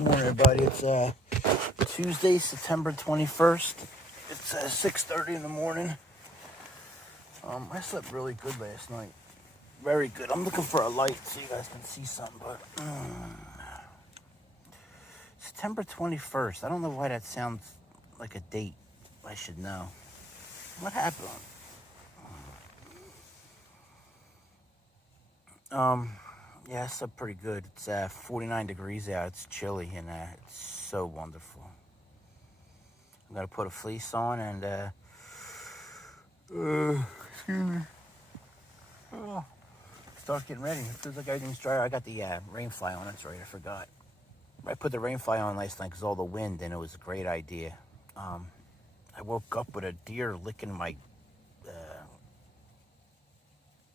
Good morning, everybody. It's Tuesday, September 21st. It's 6:30 in the morning. I slept really good last night. Very good. I'm looking for a light so you guys can see something, but September 21st. I don't know why that sounds like a date. I should know. What happened? Yeah, I slept pretty good. It's 49 degrees out. It's chilly, and it's so wonderful. I'm gonna put a fleece on and excuse me. Start getting ready. It feels like everything's dry. I got the rain fly on. That's right. I forgot. I put the rain fly on last night because all the wind, and it was a great idea. I woke up with a deer licking my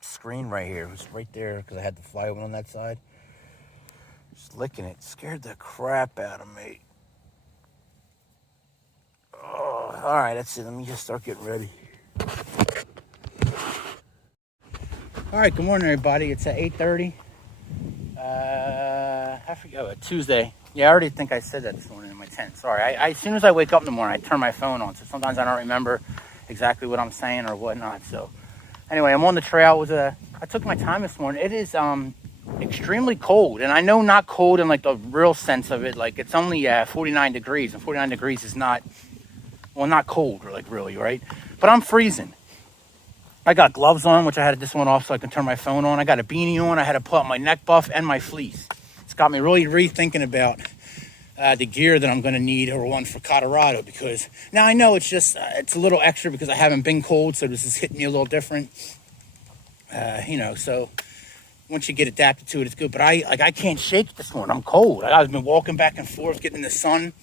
screen right here. It was right there because I had the fly on that side. Just licking it. Scared the crap out of me. Oh, all right, that's it. Let me just start getting ready. All right, good morning, everybody. It's at 8:30. I forget. Tuesday. Yeah, I already think I said that this morning in my tent. Sorry. As soon as I wake up in the morning, I turn my phone on. So sometimes I don't remember exactly what I'm saying or whatnot. So anyway, I'm on the trail. I took my time this morning. It is extremely cold, and I know not cold in like the real sense of it. Like it's only 49 degrees, and 49 degrees is not cold, like really, right? But I'm freezing. I got gloves on, which I had this one off so I can turn my phone on. I got a beanie on. I had to put on my neck buff and my fleece. It's got me really rethinking about the gear that I'm going to need or one for Colorado, because now I know it's just it's a little extra because I haven't been cold, so this is hitting me a little different. So once you get adapted to it, it's good. But I can't shake this morning. I'm cold. I've been walking back and forth, getting in the sun,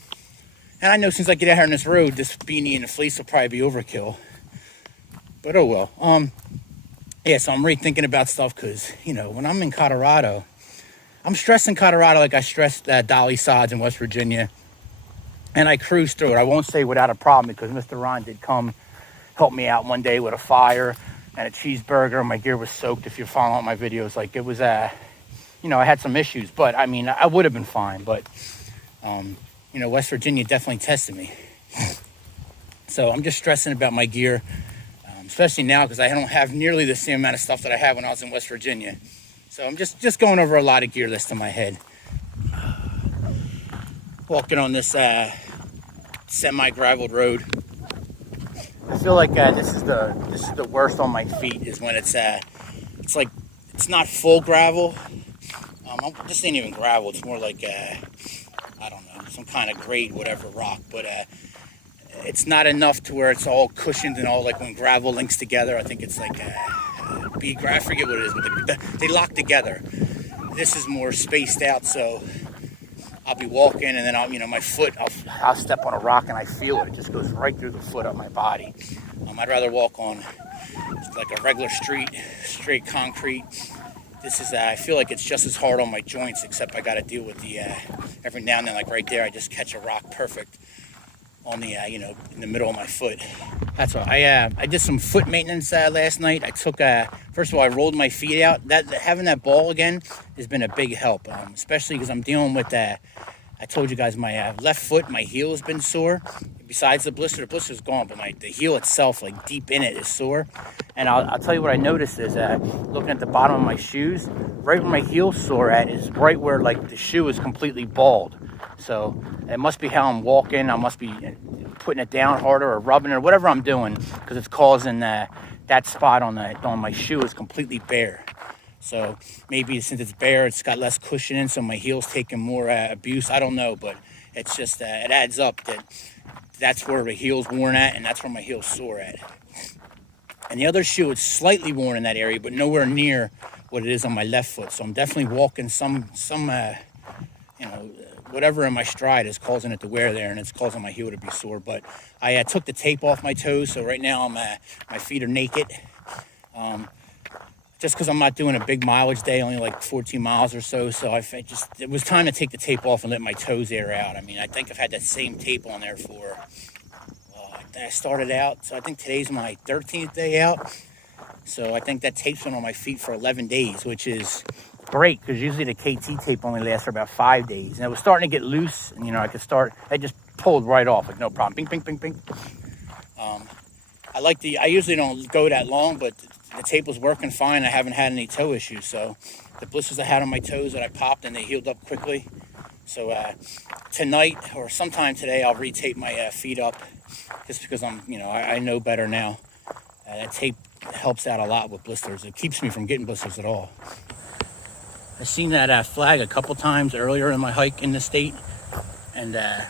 and I know since I get out here on this road, this beanie and the fleece will probably be overkill. But oh well. Yeah. So I'm rethinking about stuff because when I'm in Colorado, I'm stressing Colorado like I stressed Dolly Sods in West Virginia, and I cruised through it. I won't say without a problem because Mr. Ron did come help me out one day with a fire and a cheeseburger. My gear was soaked. If you're following my videos, like it was, I had some issues, but I mean, I would have been fine. But, West Virginia definitely tested me. So I'm just stressing about my gear, especially now because I don't have nearly the same amount of stuff that I had when I was in West Virginia. So I'm just going over a lot of gear list in my head. Walking on this semi-graveled road. I feel like this is the worst on my feet is when it's like it's not full gravel. This ain't even gravel. It's more like I don't know, some kind of grade, whatever rock. But it's not enough to where it's all cushioned and all like when gravel links together. I think it's like I forget what it is, but they lock together. This is more spaced out, so I'll be walking and then my foot, I'll step on a rock and I feel it. It just goes right through the foot of my body. I'd rather walk on like a regular street, straight concrete. This is, I feel like it's just as hard on my joints, except I got to deal with the, every now and then, like right there, I just catch a rock perfect on the, in the middle of my foot. That's all. I did some foot maintenance last night. I took, first of all, I rolled my feet out. Having that ball again has been a big help, especially because I'm dealing with I told you guys my left foot, my heel has been sore. Besides the blister's gone, but the heel itself, like deep in it, is sore. And I'll tell you what I noticed is looking at the bottom of my shoes, right where my heel's sore at is right where like the shoe is completely bald. So it must be how I'm walking. I must be putting it down harder or rubbing it or whatever I'm doing because it's causing that spot on my shoe is completely bare. So maybe since it's bare, it's got less cushioning, so my heel's taking more abuse. I don't know, but it's just it adds up that's where the heel's worn at, and that's where my heel's sore at. And the other shoe is slightly worn in that area, but nowhere near what it is on my left foot. So I'm definitely walking some whatever in my stride is causing it to wear there, and it's causing my heel to be sore. But I took the tape off my toes, so right now my feet are naked. Just because I'm not doing a big mileage day, only like 14 miles or so. So it was time to take the tape off and let my toes air out. I mean, I think I've had that same tape on there for, I started out. So I think today's my 13th day out. So I think that tape's been on my feet for 11 days, which is great because usually the KT tape only lasts for about 5 days. And it was starting to get loose, and I just pulled right off, like no problem. Bing, bing, bing, bing. I usually don't go that long, but the tape was working fine. I haven't had any toe issues. So the blisters I had on my toes that I popped, and they healed up quickly. So tonight or sometime today, I'll retape my feet up, just because I know better now. That tape helps out a lot with blisters. It keeps me from getting blisters at all. I've seen that flag a couple times earlier in my hike in the state, and I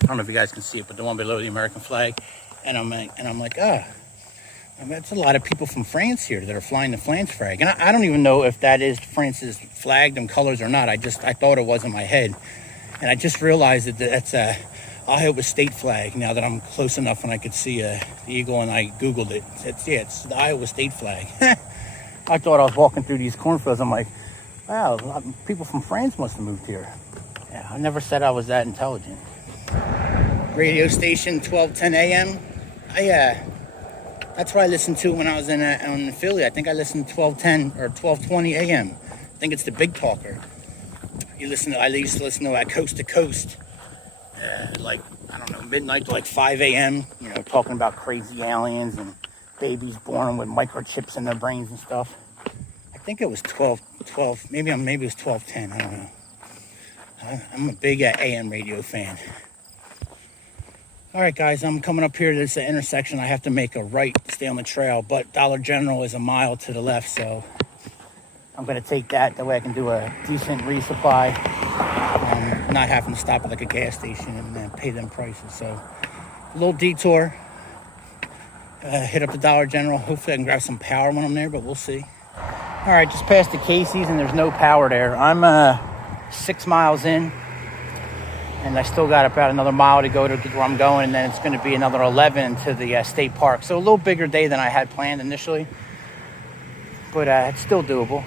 don't know if you guys can see it, but the one below the American flag, and I'm like, that's a lot of people from France here that are flying the France flag, and I don't even know if that is France's flag, them colors or not. I thought it was in my head, and I just realized that that's Iowa state flag. Now that I'm close enough and I could see the eagle, and I googled it. It's the Iowa state flag. I thought I was walking through these cornfields. I'm like, wow, people from France must have moved here. Yeah, I never said I was that intelligent. Radio station 1210 AM. That's what I listened to when I was in Philly. I think I listened to 1210 or 1220 AM. I think it's the Big Talker. I used to listen to Coast to Coast. Like, I don't know, midnight to like 5 AM. Talking about crazy aliens and babies born with microchips in their brains and stuff. I think it was 12. Maybe it was 1210. I don't know. I'm a big AM radio fan. All right, guys, I'm coming up here to this intersection. I have to make a right to stay on the trail, but Dollar General is a mile to the left, so I'm going to take that. That way I can do a decent resupply, not having to stop at like a gas station and pay them prices. So a little detour, hit up the Dollar General. Hopefully I can grab some power when I'm there, but we'll see. All right, just past the Casey's, and there's no power there. I'm 6 miles in, and I still got about another mile to go to get where I'm going, and then it's going to be another 11 to the state park. So a little bigger day than I had planned initially, but it's still doable,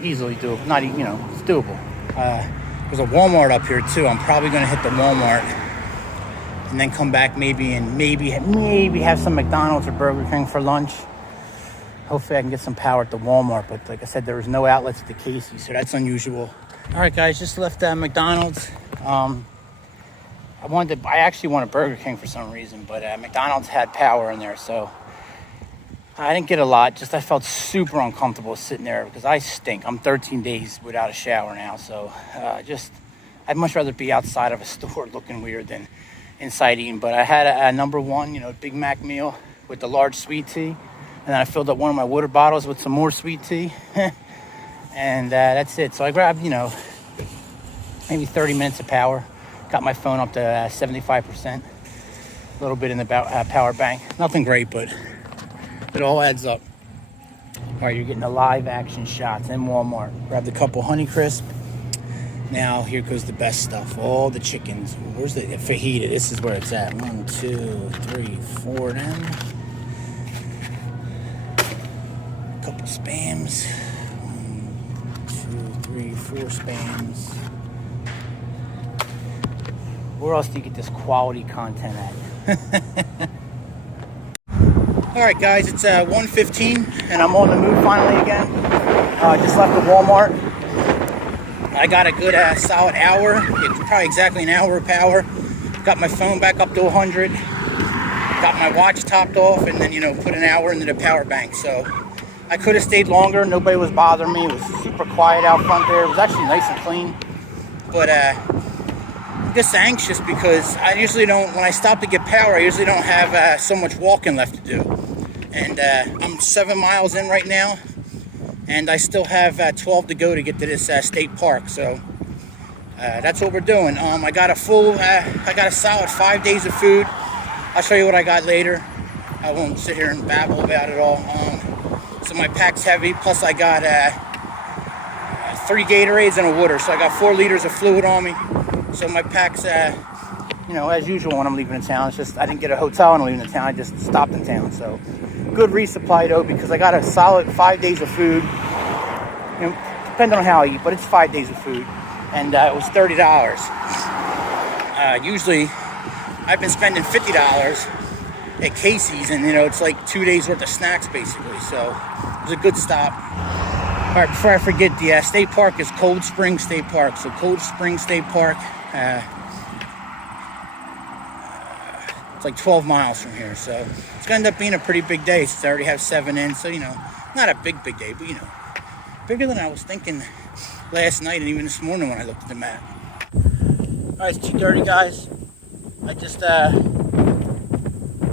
easily doable. Not even, it's doable. There's a Walmart up here too. I'm probably going to hit the Walmart and then come back maybe have some McDonald's or Burger King for lunch. Hopefully I can get some power at the Walmart, but like I said, there was no outlets at the Casey's, so that's unusual. All right, guys, just left McDonald's. I actually wanted Burger King for some reason, but McDonald's had power in there, so I didn't get a lot. Just I felt super uncomfortable sitting there because I stink. I'm 13 days without a shower now, so I'd much rather be outside of a store looking weird than inside eating. But I had a number one, Big Mac meal with the large sweet tea, and then I filled up one of my water bottles with some more sweet tea, and that's it. So I grabbed, maybe 30 minutes of power. Got my phone up to 75%. A little bit in the power bank. Nothing great, but it all adds up. All right, you're getting the live action shots in Walmart. Grabbed a couple Honeycrisp. Now here goes the best stuff. All the chickens. Where's the fajita? This is where it's at. 1, 2, 3, 4 of them. A couple Spams. 1, 2, 3, 4 Spams. Where else do you get this quality content at? All right, guys, it's 1:15, and I'm on the move finally again. Just left the Walmart. I got a good solid hour. It's probably exactly an hour of power. Got my phone back up to 100. Got my watch topped off, and then, put an hour into the power bank. So I could have stayed longer. Nobody was bothering me. It was super quiet out front there. It was actually nice and clean. But I'm just anxious because I usually don't, when I stop to get power, I usually don't have so much walking left to do. And I'm 7 miles in right now, and I still have 12 to go to get to this state park. So that's what we're doing. I got a solid 5 days of food. I'll show you what I got later. I won't sit here and babble about it all. So my pack's heavy, plus I got 3 Gatorades and a water. So I got 4 liters of fluid on me. So my pack's, as usual when I'm leaving the town. It's just I didn't get a hotel when I'm leaving the town. I just stopped in town. So good resupply though, because I got a solid 5 days of food. Depending on how I eat, but it's 5 days of food, and it was $30. Usually, I've been spending $50 at Casey's, and it's like 2 days worth of snacks basically. So it was a good stop. All right, before I forget, the state park is Cold Spring State Park. So Cold Spring State Park, it's like 12 miles from here. So it's going to end up being a pretty big day since I already have 7 in. So, you know, not a big day, but, you know, bigger than I was thinking last night and even this morning when I looked at the map. All right, it's 2:30, guys. I just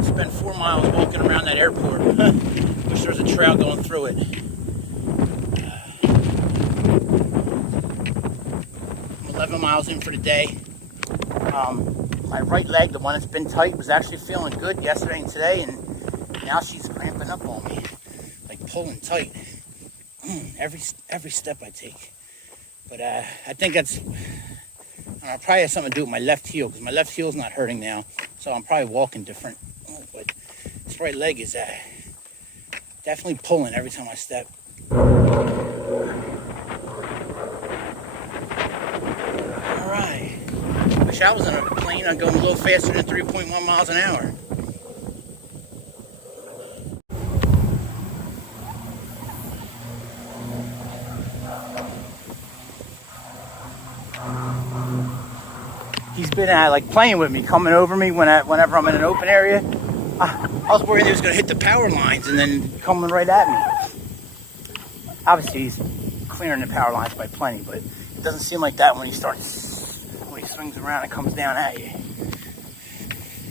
spent 4 miles walking around that airport. Wish there was a trail going through it. I'm 11 miles in for the day. My right leg, the one that's been tight, was actually feeling good yesterday and today, and now she's cramping up on me, like pulling tight every step I take. But I think that's, I probably has something to do with my left heel, because my left heel's not hurting now, so I'm probably walking different. But this right leg is definitely pulling every time I step. Alright. Wish I was on a plane. I'm going a little faster than 3.1 miles an hour. He's been like playing with me, coming over me whenever I'm in an open area. I was worried he was going to hit the power lines and then coming right at me. Obviously, he's clearing the power lines by plenty, but it doesn't seem like that when he swings around and comes down at you.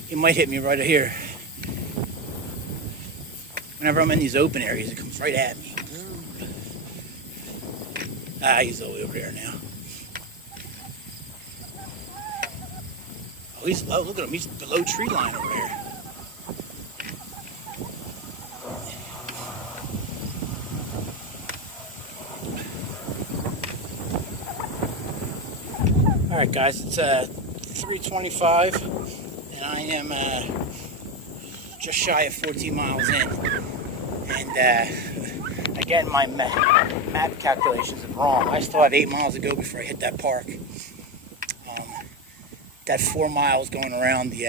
He might hit me right here. Whenever I'm in these open areas, it comes right at me. He's all the way over there now. Oh, he's low. Look at him. He's below tree line over there. All right, guys. It's 3:25, and I am just shy of 14 miles in. And again, my map calculations are wrong. I still have 8 miles to go before I hit that park. That 4 miles going around the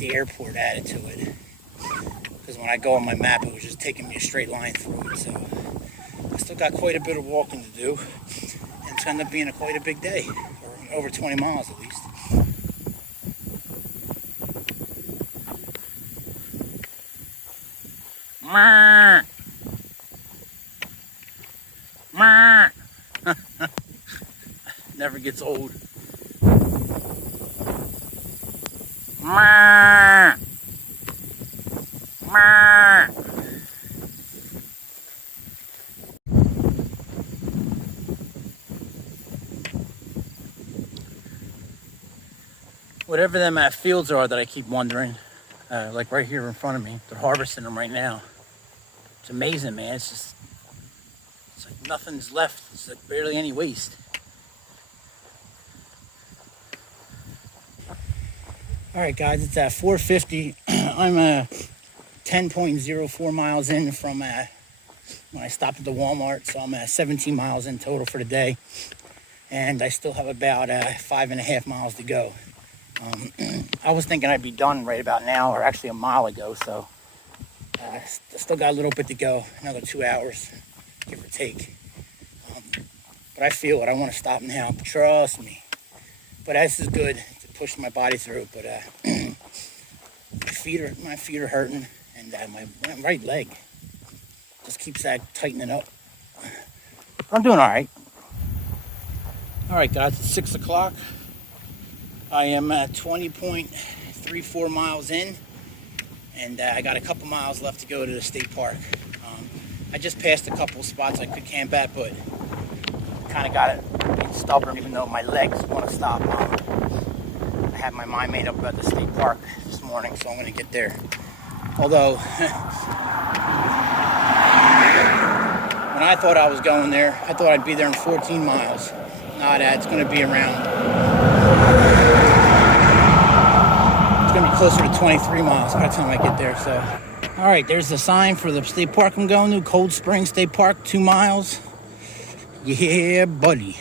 airport added to it, because when I go on my map it was just taking me a straight line through it. So I still got quite a bit of walking to do, and it's going to end up being quite a big day, or over 20 miles at least. Never gets old. Whatever them fields are that I keep wondering, like right here in front of me, they're harvesting them right now. It's amazing, man. It's like nothing's left. It's like barely any waste. All right, guys, it's at 4:50. I'm 10.04 miles in from when I stopped at the Walmart, so I'm 17 miles in total for the day, and I still have about 5.5 miles to go. I was thinking I'd be done right about now, or actually a mile ago, so I still got a little bit to go, another 2 hours, give or take. But I feel it. I want to stop now. Trust me. But this is good to push my body through. But my feet are hurting, and my right leg just keeps tightening up. But I'm doing all right. All right, guys. It's 6 o'clock. I am 20.34 miles in, and I got a couple miles left to go to the state park. I just passed a couple spots I could camp at, but kind of got it stubborn, even though my legs want to stop. I had my mind made up about the state park this morning, so I'm going to get there. Although, when I thought I was going there, I thought I'd be there in 14 miles. Not it's going to be around. It's going to be closer to 23 miles by the time I get there. So, all right, there's the sign for the state park I'm going to. Cold Spring State Park, 2 miles. Yeah, buddy.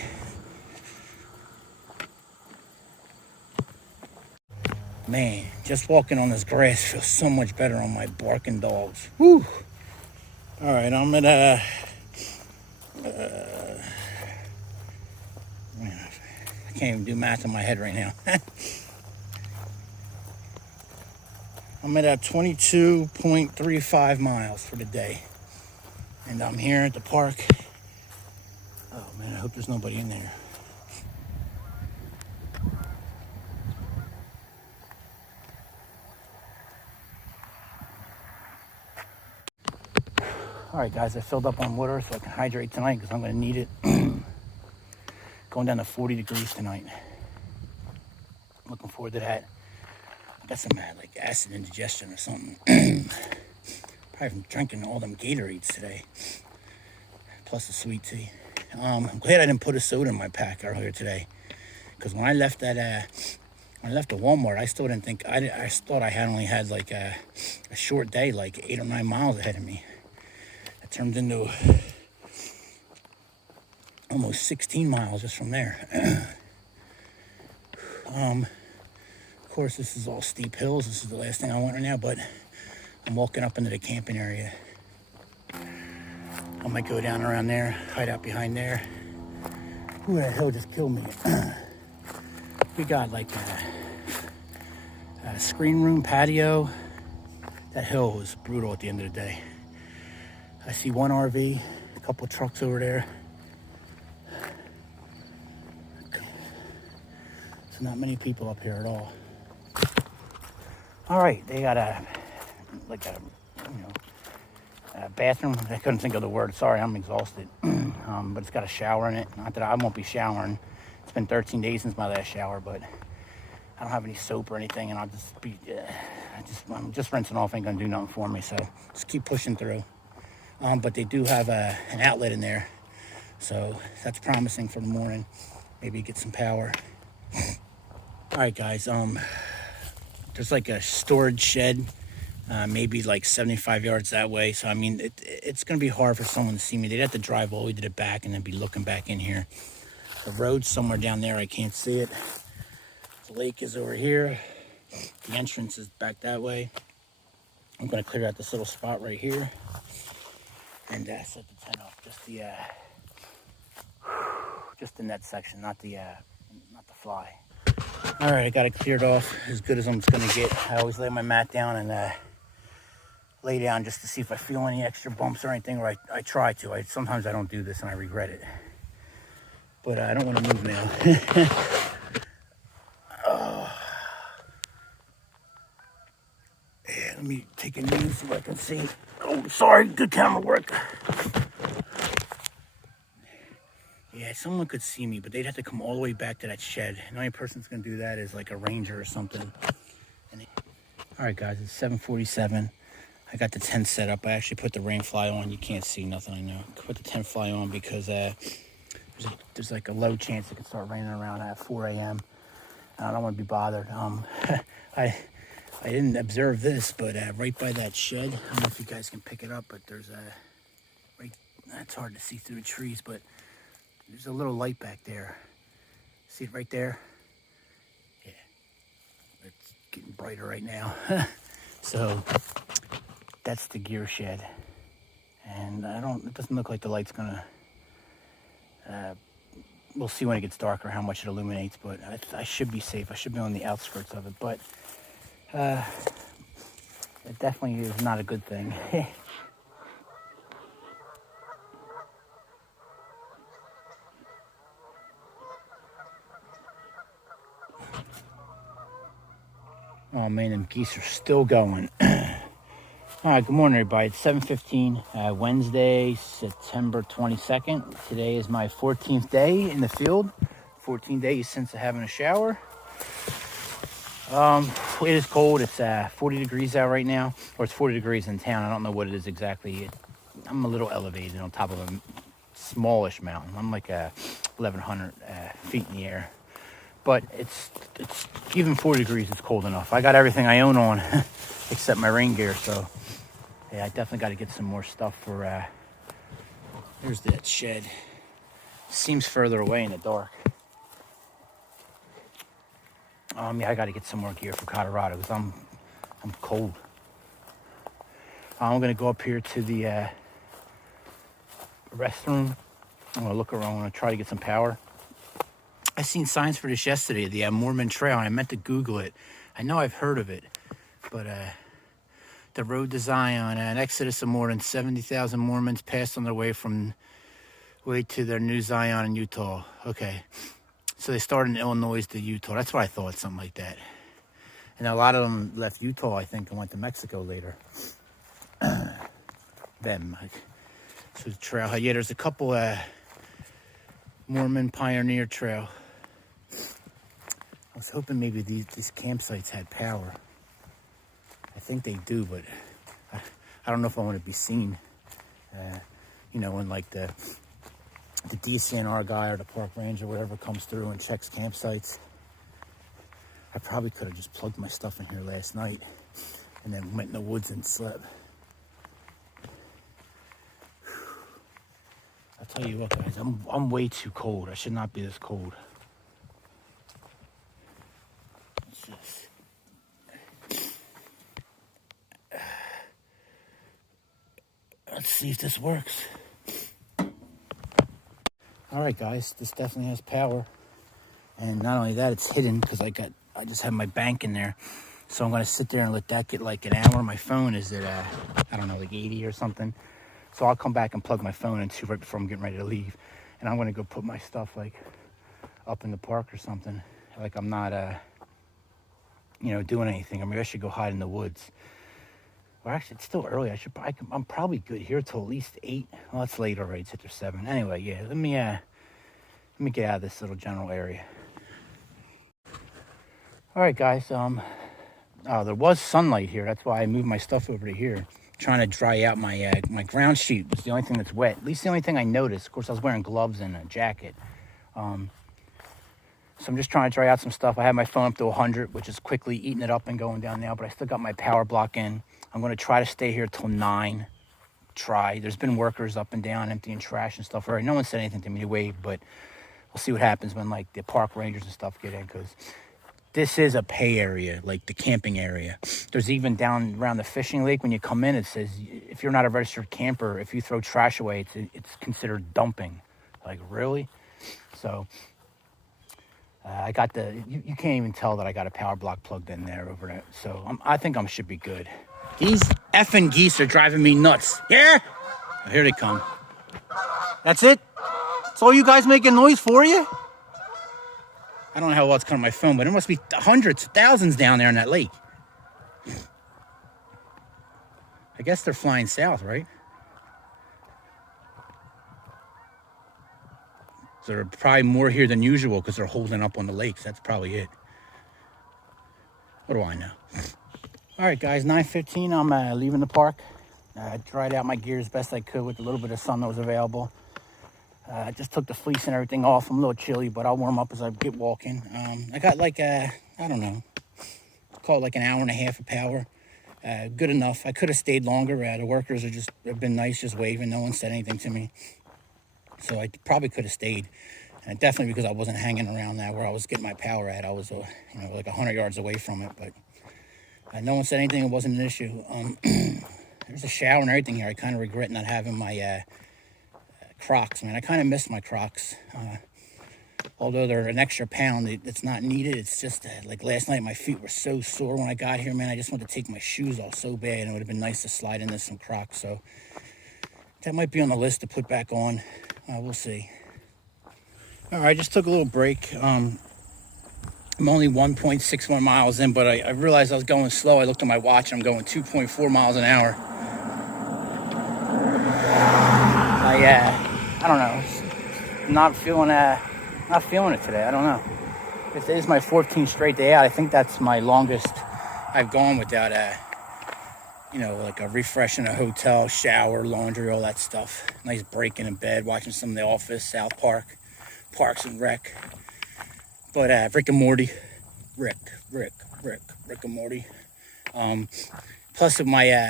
Man, just walking on this grass feels so much better on my barking dogs. Whew. All right, I'm at Man, I can't even do math in my head right now. I'm at 22.35 miles for the day. And I'm here at the park. Oh man, I hope there's nobody in there. All right, guys, I filled up on water so I can hydrate tonight because I'm going to need it. Going down to 40 degrees tonight. Looking forward to that. I got some like acid indigestion or something. Probably from drinking all them Gatorades today, plus the sweet tea. I'm glad I didn't put a soda in my pack earlier today, because when I left that, when I left the Walmart, I still didn't think I thought I had only had like a short day, like 8 or 9 miles ahead of me. It turned into almost 16 miles just from there. Of course, this is all steep hills. This is the last thing I want right now, but I'm walking up into the camping area. I might go down around there, hide out behind there. Ooh, that hill just killed me. We got like a screen room patio. That hill was brutal at the end of the day. I see one RV, a couple trucks over there. So not many people up here at all. All right, they got a bathroom. I couldn't think of the word. Sorry, I'm exhausted. But it's got a shower in it. Not that I won't be showering. It's been 13 days since my last shower, but I don't have any soap or anything, and I'll just be, I'm just rinsing off. Ain't gonna do nothing for me, so just keep pushing through. But they do have an outlet in there, so that's promising for the morning. Maybe get some power. All right, guys. There's like a storage shed, maybe like 75 yards that way. So I mean, it's gonna be hard for someone to see me. They'd have to drive all the way to the back and then be looking back in here. The road's somewhere down there. I can't see it. The lake is over here. The entrance is back that way. I'm gonna clear out this little spot right here and set the tent up. Just the net section, not the fly. All right, I got it cleared off as good as I'm just gonna get. I always lay my mat down and lay down just to see if I feel any extra bumps or anything, or I try to. Sometimes I don't do this and I regret it. But I don't want to move now. Yeah, let me take a knee so I can see. Oh, sorry, good camera work. Yeah, someone could see me, but they'd have to come all the way back to that shed. And the only person that's going to do that is like a ranger or something. All right, guys, it's 7:47. I got the tent set up. I actually put the rain fly on. You can't see nothing, I know. I put the tent fly on because there's like a low chance it can start raining around at 4 a.m. I don't want to be bothered. I didn't observe this, but right by that shed, I don't know if you guys can pick it up, but there's it's hard to see through the trees, but there's a little light back there. See it right there? Yeah. It's getting brighter right now. So that's the gear shed. And it doesn't look like the light's gonna, we'll see when it gets darker how much it illuminates, but I should be safe. I should be on the outskirts of it, but it definitely is not a good thing. Oh man, them geese are still going. All right, good morning, everybody. It's 7:15, Wednesday, September 22nd. Today is my 14th day in the field. 14 days since having a shower. It is cold. It's 40 degrees out right now, or it's 40 degrees in town. I don't know what it is exactly. I'm a little elevated on top of a smallish mountain. I'm like 1,100 feet in the air. But it's even 40 degrees is cold enough. I got everything I own on except my rain gear, so yeah, I definitely got to get some more stuff for there's that shed. Seems further away in the dark. Yeah, I got to get some more gear for Colorado because I'm cold. I'm gonna go up here to the restroom I'm gonna look around. I'm gonna try to get some power. I seen signs for this yesterday, the Mormon Trail, and I meant to Google it. I know I've heard of it, but the road to Zion, an exodus of more than 70,000 Mormons passed on their way to their new Zion in Utah. Okay, so they started in Illinois to Utah. That's what I thought, something like that. And a lot of them left Utah, I think, and went to Mexico later. Them. So the trail, yeah, there's a couple Mormon Pioneer Trail. I was hoping maybe these campsites had power. I think they do, but I don't know if I want to be seen. You know, when like the DCNR guy or the park ranger or whatever comes through and checks campsites. I probably could have just plugged my stuff in here last night and then went in the woods and slept. I'll tell you what, guys, I'm way too cold. I should not be this cold. Let's see if this works. All right, guys, this definitely has power. And not only that, it's hidden because I just have my bank in there. So I'm gonna sit there and let that get like an hour. My phone is at, I don't know, like 80 or something. So I'll come back and plug my phone into right before I'm getting ready to leave. And I'm gonna go put my stuff like up in the park or something. Like I'm not, you know, doing anything. I mean, I should go hide in the woods. Or actually, it's still early. I'm probably good here till at least 8. Well, it's late already. It's after 7. Anyway, yeah. Let me get out of this little general area. All right, guys. There was sunlight here. That's why I moved my stuff over to here. Trying to dry out my my ground sheet was the only thing that's wet. At least the only thing I noticed. Of course, I was wearing gloves and a jacket. So I'm just trying to dry out some stuff. I have my phone up to 100, which is quickly eating it up and going down now. But I still got my power block in. I'm going to try to stay here till 9. There's been workers up and down emptying trash and stuff already. No one said anything to me to wave, but we'll see what happens when like the park rangers and stuff get in, because this is a pay area, like the camping area. There's even down around the fishing lake, when you come in, it says if you're not a registered camper, if you throw trash away, it's considered dumping. Like, really? So I got you can't even tell that I got a power block plugged in there over there. So I think I should be good. These effing geese are driving me nuts. Yeah? Oh, here they come. That's it? That's all you guys making noise for you? I don't know how well it's coming on my phone, but there must be hundreds, thousands down there in that lake. I guess they're flying south, right? So there are probably more here than usual because they're holding up on the lakes. That's probably it. What do I know? All right, guys, 9:15. I'm leaving the park. I dried out my gear as best I could with a little bit of sun that was available. I just took the fleece and everything off. I'm a little chilly, but I'll warm up as I get walking. I got like, I don't know, call it like an hour and a half of power. Good enough. I could have stayed longer. The workers have been nice, just waving. No one said anything to me. So I probably could have stayed. And definitely because I wasn't hanging around where I was getting my power at. I was, you know, like 100 yards away from it, but no one said anything. It wasn't an issue. There's a shower and everything here. I kind of regret not having my Crocs. I mean, I kind of miss my Crocs. Although they're an extra pound, it's not needed. It's just like last night, my feet were so sore when I got here, man. I just wanted to take my shoes off so bad, and it would have been nice to slide into some Crocs. So that might be on the list to put back on. We'll see. All right, I just took a little break. I'm only 1.61 miles in, but I realized I was going slow. I looked at my watch, and I'm going 2.4 miles an hour. I don't know. Not feeling it today. I don't know. This is my 14th straight day out. I think that's my longest I've gone without you know, like a refresh in a hotel, shower, laundry, all that stuff. Nice break in bed, watching some of The Office, South Park, Parks and Rec. But Rick and Morty. Rick and Morty. Plus, it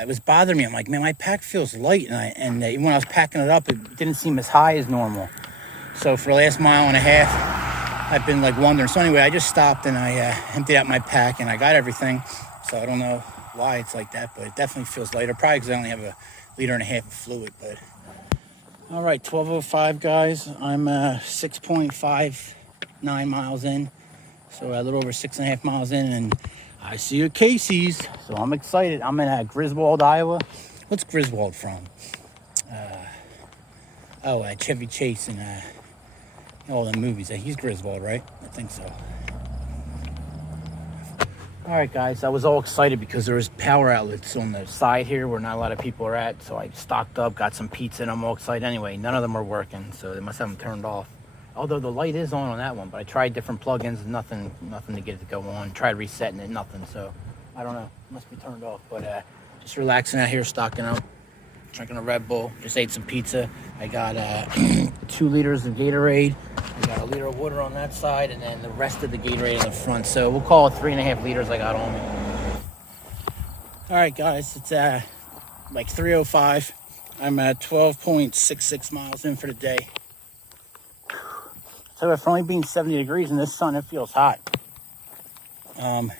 was bothering me. I'm like, man, my pack feels light. And when I was packing it up, it didn't seem as high as normal. So for the last mile and a half, I've been like wondering. So anyway, I just stopped and I emptied out my pack and I got everything. So I don't know why it's like that, but it definitely feels lighter. Probably because I only have 1.5 liters of fluid. But All right, 12:05, guys. I'm 6.59 miles in, so a little over 6.5 miles in, and I see a Casey's, so I'm excited. I'm in Griswold, Iowa. What's Griswold from? Chevy Chase and all the movies. He's Griswold, right? I think so. All right, guys, I was all excited because there was power outlets on the side here where not a lot of people are at. So I stocked up, got some pizza, and I'm all excited. Anyway, none of them are working, so they must have them turned off. Although the light is on that one, but I tried different plugins, nothing to get it to go on. Tried resetting it, nothing. So I don't know, it must be turned off. But just relaxing out here, stocking up, drinking a Red Bull. Just ate some pizza. I got 2 liters of Gatorade. I got a liter of water on that side, and then the rest of the Gatorade in the front. So we'll call it 3.5 liters I got on me. All right, guys, it's like 3:05. I'm at 12.66 miles in for the day. So for only being 70 degrees in this sun, it feels hot. I've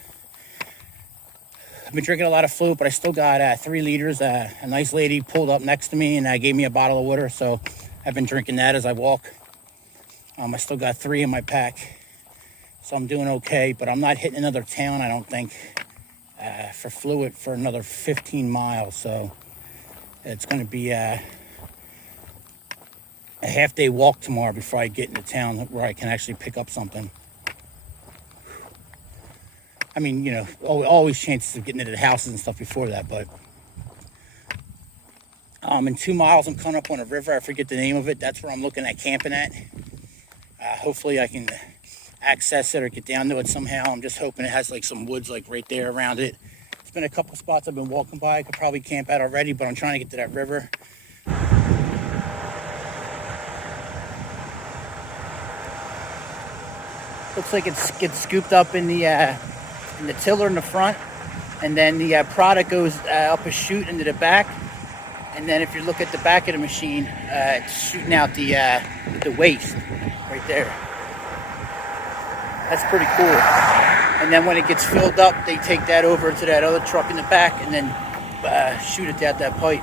been drinking a lot of fluid, but I still got 3 liters. A nice lady pulled up next to me and gave me a bottle of water, so I've been drinking that as I walk. I still got 3 in my pack, so I'm doing okay, but I'm not hitting another town, I don't think, for fluid for another 15 miles, so it's going to be a half-day walk tomorrow before I get into town where I can actually pick up something. I mean, you know, always chances of getting into the houses and stuff before that, but in 2 miles, I'm coming up on a river. I forget the name of it. That's where I'm looking at camping at. Hopefully I can access it or get down to it somehow. I'm just hoping it has like some woods like right there around it. It's been a couple spots I've been walking by. I could probably camp out already, but I'm trying to get to that river. Looks like it gets scooped up in the tiller in the front, and then the product goes up a chute into the back. And then if you look at the back of the machine, it's shooting out the waste right there. That's pretty cool. And then when it gets filled up, they take that over to that other truck in the back and then shoot it out that pipe.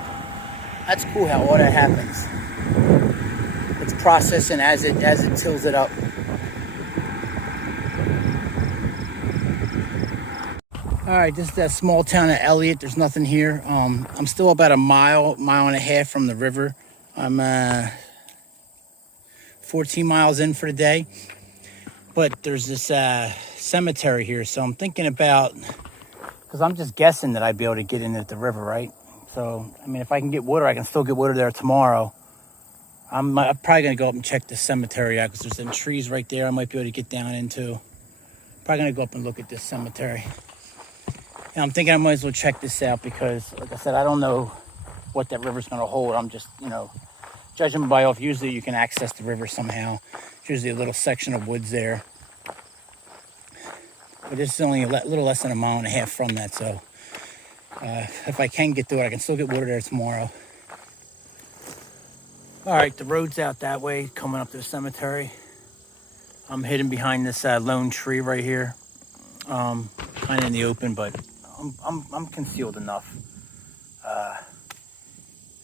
That's cool how all that happens. It's processing as it tills it up. All right, this is that small town of Elliott. There's nothing here. I'm still about a mile and a half from the river. I'm 14 miles in for the day. But there's this cemetery here, so I'm thinking about, because I'm just guessing that I'd be able to get in at the river, right? So, I mean, if I can get water, I can still get water there tomorrow. I'm probably going to go up and check the cemetery out, because there's some trees right there I might be able to get down into. Probably going to go up and look at this cemetery. And I'm thinking I might as well check this out because, like I said, I don't know what that river's going to hold. I'm just, you know, judging by off. Usually you can access the river somehow. There's usually a little section of woods there. But this is only a little less than a mile and a half from that. So if I can get through it, I can still get water there tomorrow. All right, the road's out that way, coming up to the cemetery. I'm hidden behind this lone tree right here. Kind of in the open, but I'm concealed enough.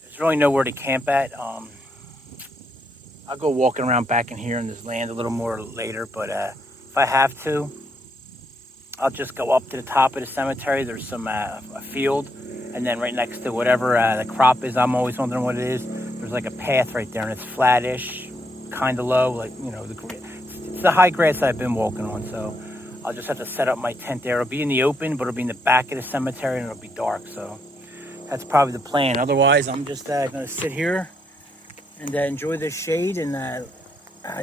There's really nowhere to camp at. I'll go walking around back in here in this land a little more later, but if I have to, I'll just go up to the top of the cemetery. There's some a field, and then right next to whatever the crop is, I'm always wondering what it is. There's like a path right there, and it's flattish, kind of low, like, you know, it's the high grass I've been walking on, so I'll just have to set up my tent there. It'll be in the open, but it'll be in the back of the cemetery, and it'll be dark. So that's probably the plan. Otherwise, I'm just going to sit here and enjoy this shade and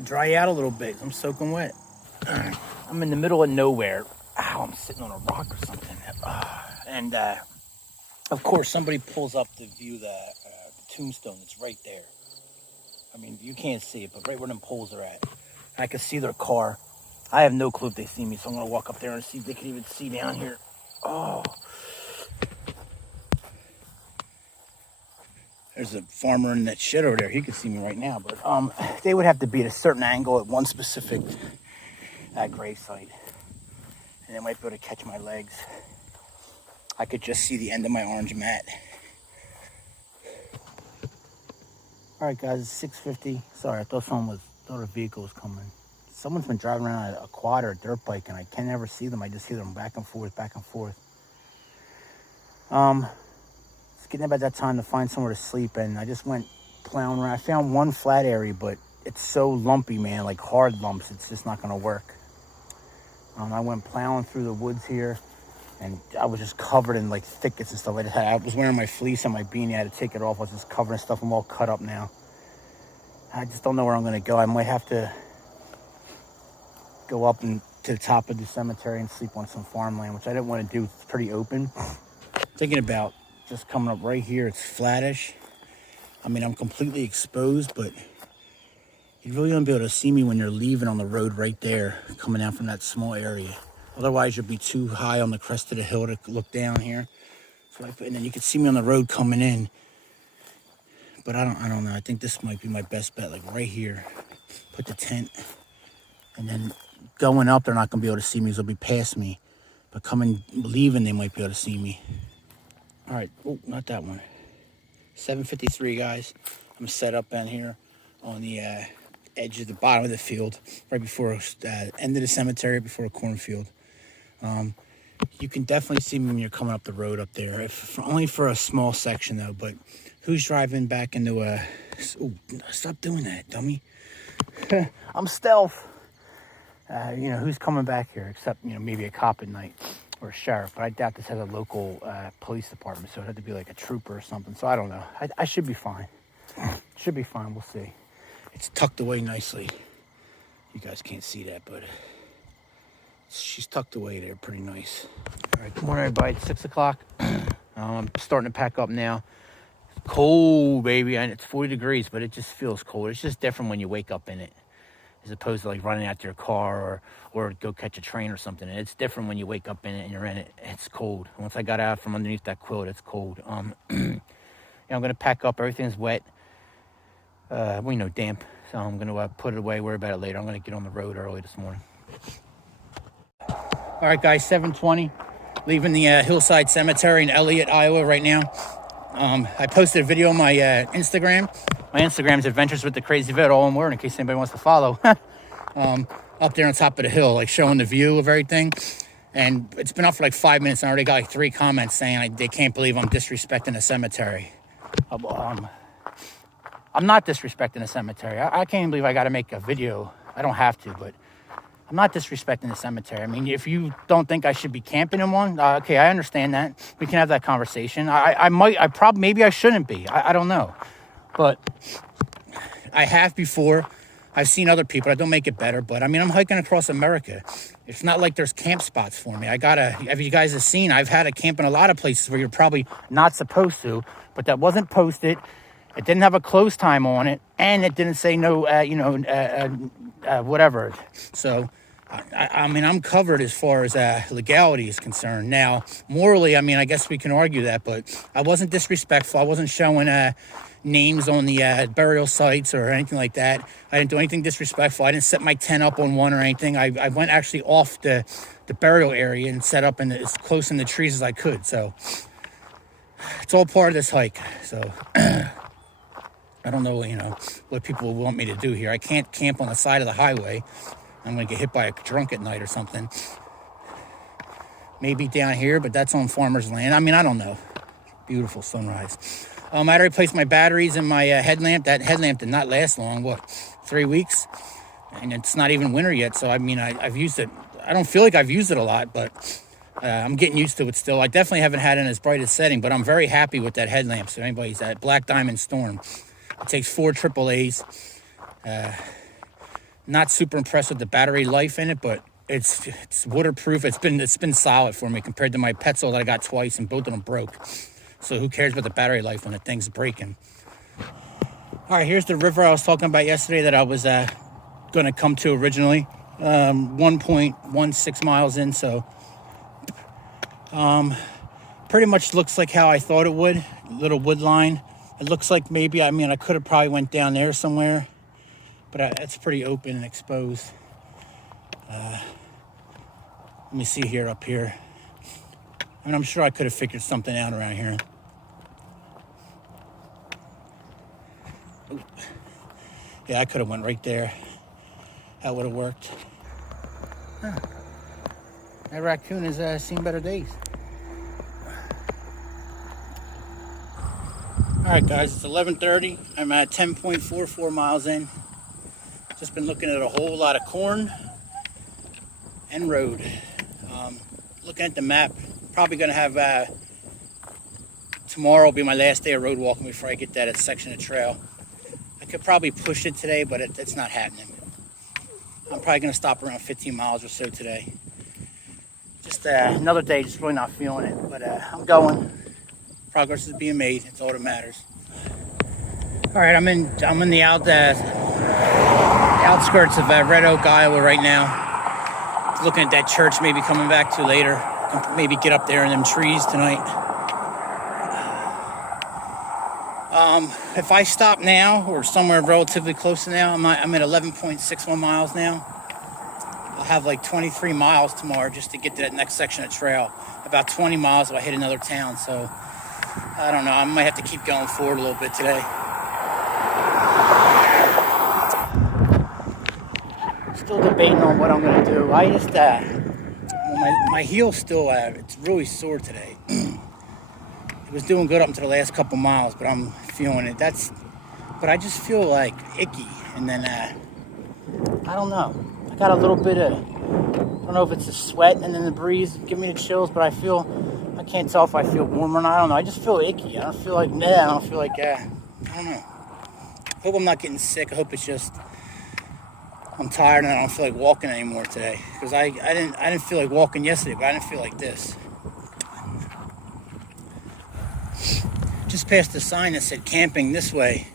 dry out a little bit. I'm soaking wet. I'm in the middle of nowhere. Ow, I'm sitting on a rock or something. And of course, somebody pulls up to view the tombstone that's right there. I mean, you can't see it, but right where them poles are at. I can see their car. I have no clue if they see me, so I'm going to walk up there and see if they can even see down here. Oh. There's a farmer in that shed over there. He could see me right now, but they would have to be at a certain angle at one specific grave site. And they might be able to catch my legs. I could just see the end of my orange mat. All right, guys, it's 6:50. Sorry, I thought a vehicle was coming. Someone's been driving around a quad or a dirt bike, and I can never see them. I just hear them back and forth, back and forth. It's getting about that time to find somewhere to sleep, and I just went plowing around. I found one flat area, but it's so lumpy, man, like hard lumps. It's just not going to work. I went plowing through the woods here, and I was just covered in like thickets and stuff. I was wearing my fleece and my beanie. I had to take it off. I was just covering stuff. I'm all cut up now. I just don't know where I'm going to go. I might have to go up to the top of the cemetery and sleep on some farmland, which I didn't want to do. It's pretty open. Thinking about just coming up right here. It's flattish. I mean, I'm completely exposed, but you really won't be able to see me when you're leaving on the road right there, coming down from that small area. Otherwise, you'll be too high on the crest of the hill to look down here. So and then you can see me on the road coming in. But I don't know. I think this might be my best bet, like right here. Put the tent, and then going up, they're not going to be able to see me, so they'll be past me. But leaving, they might be able to see me. All right. Oh, not that one. 7:53, guys. I'm set up down here on the edge of the bottom of the field, right before end of the cemetery, before a cornfield. You can definitely see me when you're coming up the road up there, only for a small section though. But who's driving back into a... Oh, stop doing that, dummy. I'm stealth. Who's coming back here except, maybe a cop at night or a sheriff. But I doubt this has a local police department, so it'd have to be like a trooper or something. So I don't know. I should be fine. Should be fine. We'll see. It's tucked away nicely. You guys can't see that, but she's tucked away there pretty nice. All right, good morning, everybody. It's 6 o'clock. I'm starting to pack up now. It's cold, baby, and it's 40 degrees, but it just feels cold. It's just different when you wake up in it, as opposed to like running out to your car or go catch a train or something. And it's different when you wake up in it and you're in it. It's cold. Once I got out from underneath that quilt, it's cold. I'm going to pack up. Everything's wet. Damp. So I'm going to put it away, worry about it later. I'm going to get on the road early this morning. All right, guys, 7:20. Leaving the Hillside Cemetery in Elliott, Iowa right now. I posted a video on my Instagram. My Instagram's Adventures with the Crazy Vet, all in word, in case anybody wants to follow. Up there on top of the hill, like showing the view of everything. And it's been up for like 5 minutes, and I already got like 3 comments saying they can't believe I'm disrespecting the cemetery. I'm not disrespecting the cemetery. I can't even believe I got to make a video. I don't have to, but I'm not disrespecting the cemetery. I mean, if you don't think I should be camping in one, okay, I understand that. We can have that conversation. Maybe I shouldn't be. I don't know. But I have before. I've seen other people. I don't make it better, but I mean, I'm hiking across America. It's not like there's camp spots for me. As you guys have seen, I've had to camp in a lot of places where you're probably not supposed to, but that wasn't posted. It didn't have a close time on it, and it didn't say no, whatever. So, I mean, I'm covered as far as legality is concerned. Now, morally, I mean, I guess we can argue that, but I wasn't disrespectful. I wasn't showing names on the burial sites or anything like that. I didn't do anything disrespectful. I didn't set my tent up on one or anything. I went actually off the burial area and set up as close in the trees as I could. So, it's all part of this hike. So... I don't know, what people want me to do here. I can't camp on the side of the highway. I'm going to get hit by a drunk at night or something. Maybe down here, but that's on farmer's land. I mean, I don't know. Beautiful sunrise. I had to replace my batteries and my headlamp. That headlamp did not last long. 3 weeks? And it's not even winter yet. So, I mean, I've used it. I don't feel like I've used it a lot, but I'm getting used to it still. I definitely haven't had it in its brightest setting, but I'm very happy with that headlamp. So, anybody's that Black Diamond Storm. It takes 4 AAAs. Not super impressed with the battery life in it, but it's waterproof. It's been solid for me compared to my Petzl that I got twice, and both of them broke. So who cares about the battery life when the thing's breaking? All right, here's the river I was talking about yesterday that I was going to come to originally. 1.16 miles in, so pretty much looks like how I thought it would. Little wood line. It looks like maybe, I could have probably went down there somewhere, but it's pretty open and exposed. Let me see here up here. I'm sure I could have figured something out around here. Yeah, I could have went right there. That would have worked. Huh. That raccoon has seen better days. All right, guys, it's 11:30. I'm at 10.44 miles in. Just been looking at a whole lot of corn and road. Looking at the map, probably gonna have tomorrow will be my last day of road walking before I get that section of trail. I could probably push it today, but it's not happening. I'm probably gonna stop around 15 miles or so today. Just another day, just really not feeling it, but I'm going. Progress is being made. It's all that matters. All right, I'm in the outskirts of Red Oak, Iowa right now. Looking at that church, maybe coming back to later. Maybe get up there in them trees tonight. If I stop now or somewhere relatively close to now, I'm at 11.61 miles now. I'll have like 23 miles tomorrow just to get to that next section of trail. About 20 miles if I hit another town. So I don't know. I might have to keep going forward a little bit today. Still debating on what I'm going to do. I just, my heel's still, it's really sore today. It was doing good up until the last couple miles, but I'm feeling it. But I just feel like icky. And then, I don't know. I got a little bit of, I don't know if it's the sweat and then the breeze give me the chills, but I can't tell if I feel warmer or not. I don't know. I just feel icky. I don't feel like, I don't feel like, I don't know. I hope I'm not getting sick. I hope it's just, I'm tired and I don't feel like walking anymore today. Because I didn't feel like walking yesterday, but I didn't feel like this. Just passed a sign that said camping this way.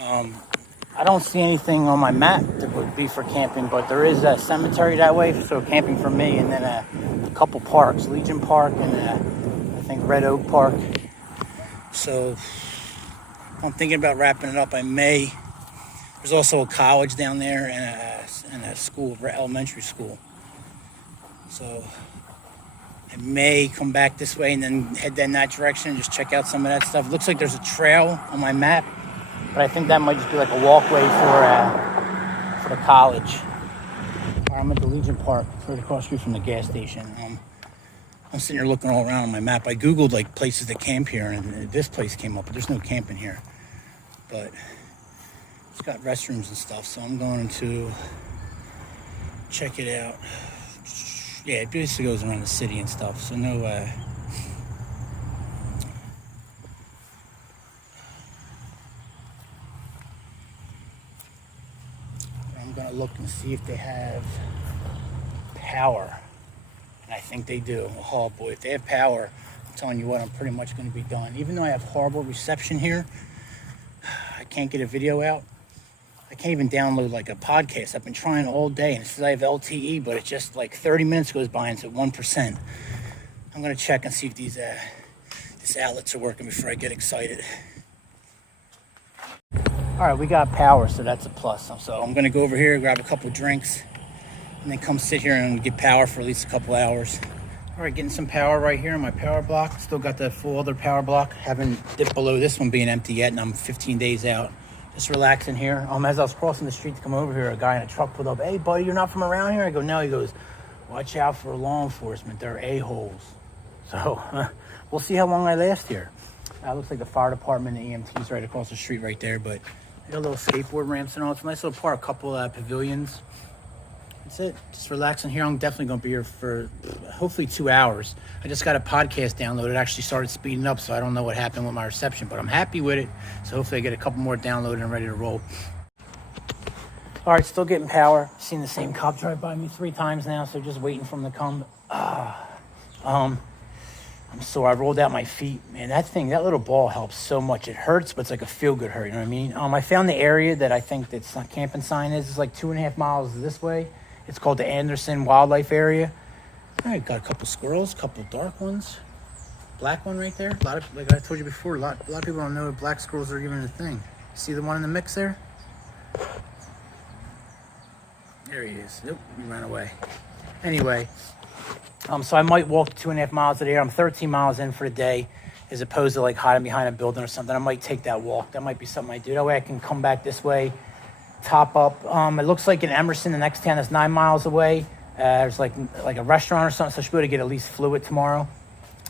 I don't see anything on my map that would be for camping, but there is a cemetery that way, so camping for me, and then a couple parks, Legion Park and I think Red Oak Park. So I'm thinking about wrapping it up. I may. There's also a college down there and a school, elementary school. So I may come back this way and then head in that direction and just check out some of that stuff. It looks like there's a trail on my map, but I think that might just be like a walkway for the college. I'm at the Legion Park, right across the street from the gas station. I'm sitting here looking all around on my map. I Googled like places to camp here, and this place came up, but there's no camping here. But it's got restrooms and stuff, so I'm going to check it out. Yeah, it basically goes around the city and stuff, so no, I'm gonna look and see if they have power, and I think they do. Oh boy, if they have power, I'm telling you what, I'm pretty much gonna be done. Even though I have horrible reception here, I can't get a video out. I can't even download like a podcast. I've been trying all day, and it says I have LTE, but it's just like 30 minutes goes by and it's at 1%. I'm gonna check and see if these outlets are working before I get excited. All right, we got power, so that's a plus. So I'm gonna go over here, grab a couple drinks, and then come sit here and get power for at least a couple hours. All right, getting some power right here on my power block. Still got the full other power block. Haven't dipped below this one being empty yet, and I'm 15 days out. Just relaxing here. As I was crossing the street to come over here, a guy in a truck pulled up. Hey, buddy, you're not from around here? I go, no. He goes, watch out for law enforcement. They're a-holes. So we'll see how long I last here. Looks like the fire department and EMT's right across the street right there. But they got little skateboard ramps and all. It's a nice little park. A couple pavilions. That's it. Just relaxing here. I'm definitely going to be here for hopefully 2 hours. I just got a podcast downloaded. It actually started speeding up, so I don't know what happened with my reception, but I'm happy with it. So hopefully I get a couple more downloaded and ready to roll. All right, still getting power. Seen the same cop drive by me 3 times now, so just waiting for him to come. I'm sore. I rolled out my feet. Man, that little ball helps so much. It hurts, but it's like a feel-good hurt, you know what I mean? I found the area that I think that's not camping sign is. It's like 2.5 miles this way. It's called the Anderson Wildlife Area. All right, got a couple squirrels, a couple dark ones. Black one right there. Like I told you before, a lot of people don't know that black squirrels are even a thing. See the one in the mix there? There he is. Nope, he ran away. Anyway, so I might walk 2.5 miles today. I'm 13 miles in for the day. as opposed to like hiding behind a building or something. I might take that walk. That might be something I do. That way I can come back this way, top up. It looks like in Emerson, the next town is 9 miles away. There's like a restaurant or something, so I should be able to get at least fluid tomorrow.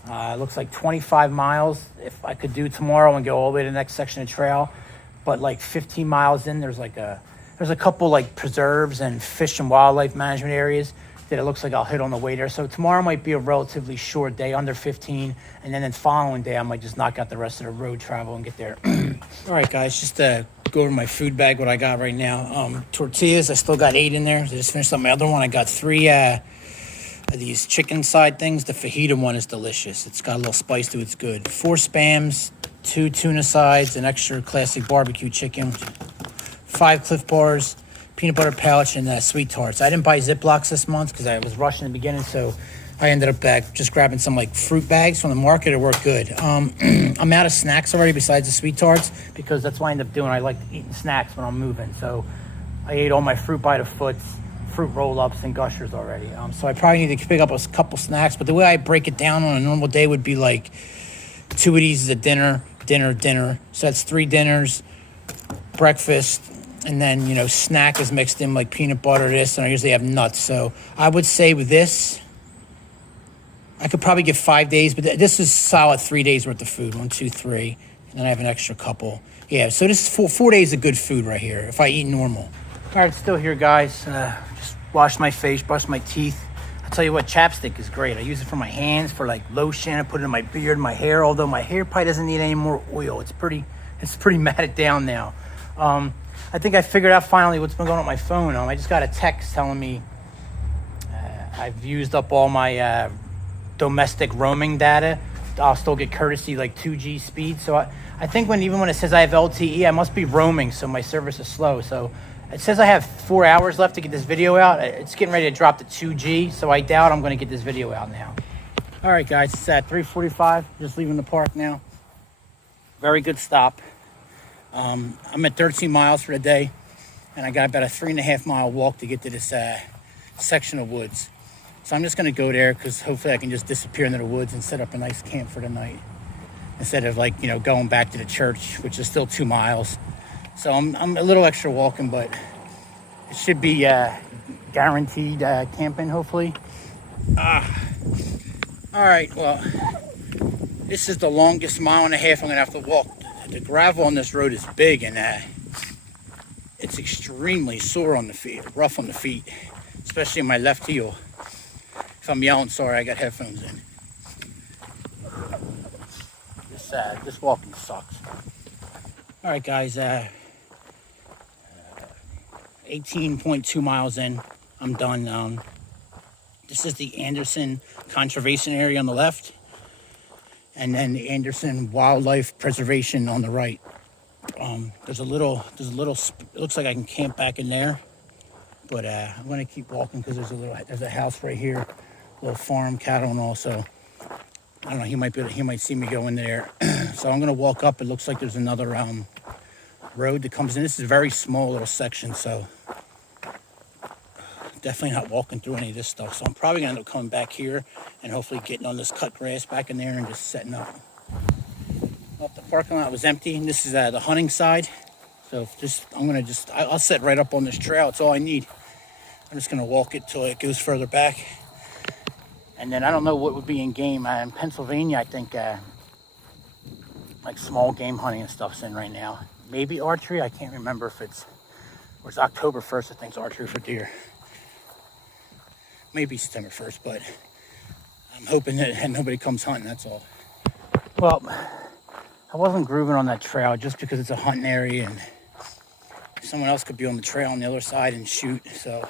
It looks like 25 miles if I could do tomorrow and go all the way to the next section of trail. But like 15 miles in, there's a couple like preserves and fish and wildlife management areas that it looks like I'll hit on the way there. So tomorrow might be a relatively short day, under 15, and then the following day I might just knock out the rest of the road travel and get there. All right, guys, just to go over my food bag, what I got right now. Tortillas, I still got 8 in there. I just finished up my other one. I got 3 of these chicken side things. The fajita one is delicious. It's got a little spice to it. It's good. 4 Spams, 2 tuna sides, an extra classic barbecue chicken, 5 Cliff Bars, peanut butter pouch, and sweet tarts. I didn't buy Ziplocs this month because I was rushing in the beginning, so I ended up just grabbing some like fruit bags from the market. It worked good. I'm out of snacks already besides the sweet tarts, because that's what I end up doing. I like eating snacks when I'm moving. So I ate all my fruit by the foot, fruit roll-ups, and gushers already. So I probably need to pick up a couple snacks, but the way I break it down on a normal day would be like 2 of these is a dinner. So that's 3 dinners, breakfast, and then, you know, snack is mixed in like peanut butter, this, and I usually have nuts. So I would say with this, I could probably get 5 days, but this is solid 3 days worth of food. 1, 2, 3, and then I have an extra couple. Yeah, so this is 4 days of good food right here if I eat normal. All right, still here, guys. Just washed my face, brushed my teeth. I'll tell you what, chapstick is great. I use it for my hands, for like lotion. I put it in my beard, my hair, although my hair probably doesn't need any more oil. It's pretty matted down now. I think I figured out finally what's been going on with my phone. I just got a text telling me I've used up all my domestic roaming data. I'll still get courtesy like 2G speed. So I think even when it says I have LTE, I must be roaming, so my service is slow. So it says I have 4 hours left to get this video out. It's getting ready to drop to 2G, so I doubt I'm going to get this video out now. All right, guys, it's at 3:45. Just leaving the park now. Very good stop. I'm at 13 miles for the day, and I got about a 3.5 mile walk to get to this section of woods. So I'm just going to go there because hopefully I can just disappear into the woods and set up a nice camp for the night instead of, like, you know, going back to the church, which is still 2 miles. So I'm a little extra walking, but it should be guaranteed camping, hopefully. All right, well, this is the longest 1.5 miles I'm going to have to walk. The gravel on this road is big, and it's extremely sore on the feet, rough on the feet, especially in my left heel. If I'm yelling, sorry, I got headphones in. This walking sucks. All right, guys, 18.2 miles in, I'm done. This is the Anderson Conservation Area on the left, and then the Anderson Wildlife Preservation on the right. There's a little, it looks like I can camp back in there, but I'm gonna keep walking because there's a house right here, a little farm, cattle, and all. So I don't know, he might see me go in there. So I'm gonna walk up. It looks like there's another road that comes in. This is a very small little section, so definitely not walking through any of this stuff. So I'm probably gonna end up coming back here and hopefully getting on this cut grass back in there and just setting up. Well, the parking lot was empty, and this is the hunting side. So I'll set right up on this trail. It's all I need. I'm just gonna walk it till it goes further back. And then I don't know what would be in game. In Pennsylvania, I think like small game hunting and stuff's in right now. Maybe archery, I can't remember if it's October 1st, I think it's archery for deer. Maybe September 1st, but I'm hoping that nobody comes hunting, that's all. Well, I wasn't grooving on that trail just because it's a hunting area, and someone else could be on the trail on the other side and shoot. So,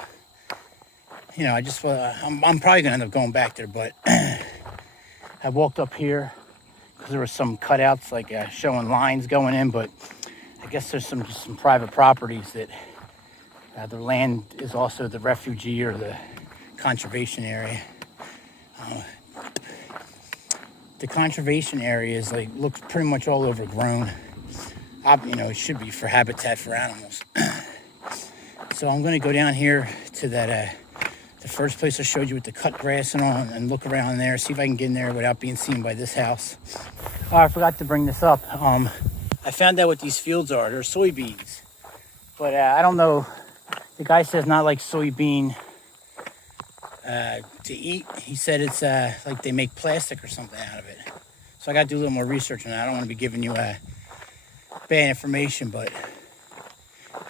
you know, I'm probably gonna end up going back there, but I walked up here because there were some cutouts like showing lines going in, but I guess there's some private properties that their land is also the refugee or the conservation area. The conservation area is looks pretty much all overgrown. You know, it should be for habitat for animals. So I'm going to go down here to that the first place I showed you with the cut grass and all, and look around there, see if I can get in there without being seen by this house. Oh, I forgot to bring this up. I found out what these fields are. They're soybeans. But I don't know. The guy says not like soybean to eat. He said it's like they make plastic or something out of it. So I got to do a little more research on that. I don't want to be giving you bad information, but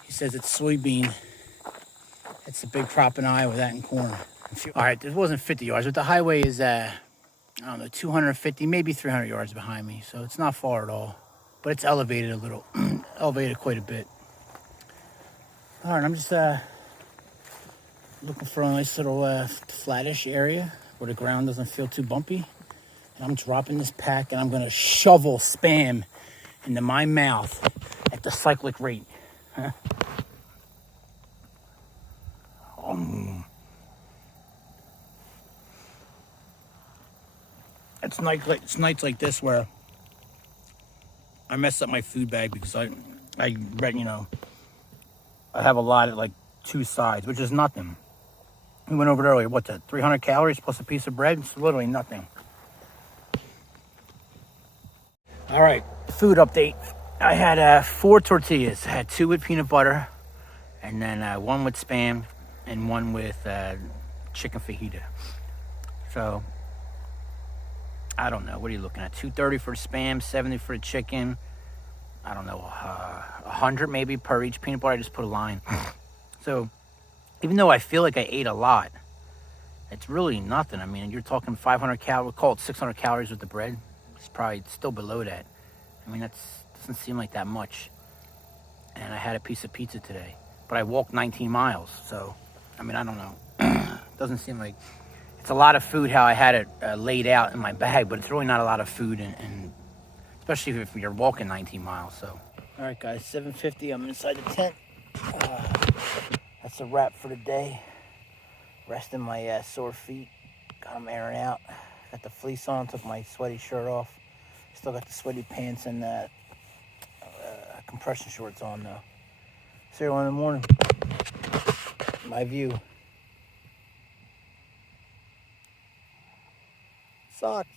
he says it's soybean. It's a big crop in Iowa, that and corn. All right, this wasn't 50 yards, but the highway is, I don't know, 250, maybe 300 yards behind me. So it's not far at all, but it's elevated a little, elevated quite a bit. All right, I'm just looking for a nice little flattish area where the ground doesn't feel too bumpy. And I'm dropping this pack and I'm gonna shovel Spam into my mouth at the cyclic rate. Huh? It's nights like this where I mess up my food bag because I read, you know, I have a lot at like 2 sides, which is nothing. We went over it earlier. What's that? 300 calories plus a piece of bread? It's literally nothing. All right, food update. I had 4 tortillas. I had 2 with peanut butter, and then 1 with Spam, and 1 with chicken fajita. So I don't know. What are you looking at? $2.30 for the Spam, $70 for the chicken. I don't know, 100 maybe per each peanut butter. I just put a line. So even though I feel like I ate a lot, it's really nothing. I mean, you're talking 500 calories. We'll call it 600 calories with the bread. It's probably still below that. I mean, that doesn't seem like that much. And I had a piece of pizza today, but I walked 19 miles. So, I mean, I don't know. Doesn't seem like it's a lot of food how I had it laid out in my bag, but it's really not a lot of food, and especially if you're walking 19 miles. So, all right, guys, 7:50. I'm inside the tent. That's a wrap for the day. Resting my sore feet. Got them airing out. Got the fleece on. Took my sweaty shirt off. Still got the sweaty pants and compression shorts on though. See you in the morning. My view. Sucks.